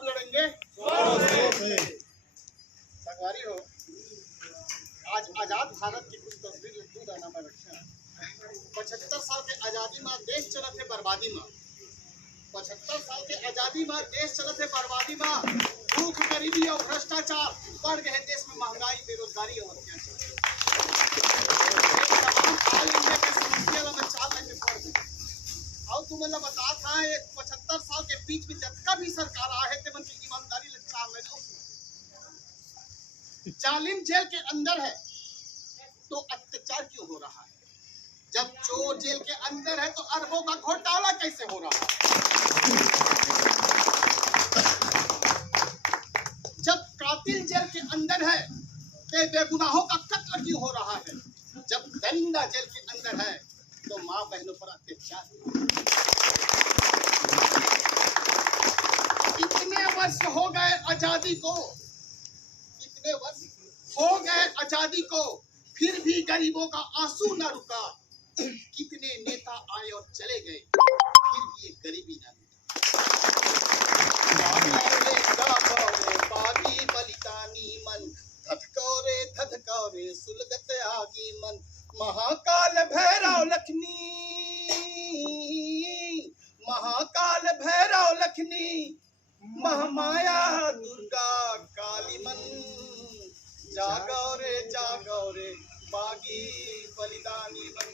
कब लड़ेंगे? संगवारी हो, आज आजाद भारत की कुछ तस्वीर तू दाना में रखा। 75 साल के आजादी में देश चलत है बर्बादी में। 75 साल के आजादी में देश चलत है बर्बादी में। भूख, गरीबी और भ्रष्टाचार बढ़ गए देश में। महंगाई, बेरोजगारी और अत्याचार और तुम्हें बता था 75 साल के बीच में जितना भी सरकार आए थे मन की ईमानदारी लचार में जालिम जेल के अंदर है तो अत्याचार क्यों हो रहा है? जब चोर जेल के अंदर है तो अरबों का घोटाला कैसे हो रहा है? जब कातिल जेल के अंदर है तो बेगुनाहों का कत्ल क्यों हो रहा है? जब दरिंदा जेल के अंदर है तो माँ बहनों पर अत्याचार। इतने वर्ष हो गए आजादी को, इतने वर्ष हो गए आजादी को, फिर भी गरीबों का आंसू न रुका। कितने नेता आए और चले गए, फिर भी ये गरीबी न बागी बलिदानी मन, धधकौरे सुलगत आगी मन। महाकाल भैरव लखनी, महाकाल भैरव लखनी, महामाया दुर्गा काली मन। जागो रे बागी बलिदानी मन।